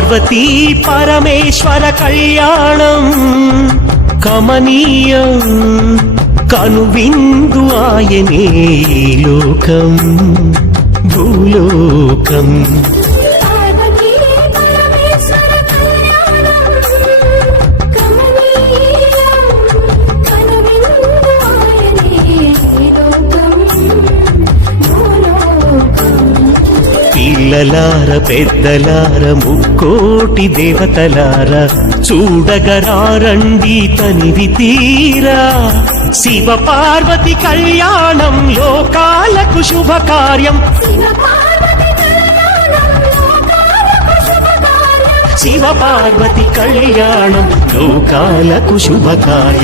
పార్వతీ పరమేశ్వర కళ్యాణం కమనీయం కనువిందు ఆయనే లోకం భూలోకం పిల్లలార పెద్దలార ముక్కోటి దేవతలార చూడగరారండి తనివి తీరా శివ పార్వతి కళ్యాణం లోకాలకు శుభకార్యం శివ పార్వతి కళ్యాణం లోకాలకు శుభకార్యం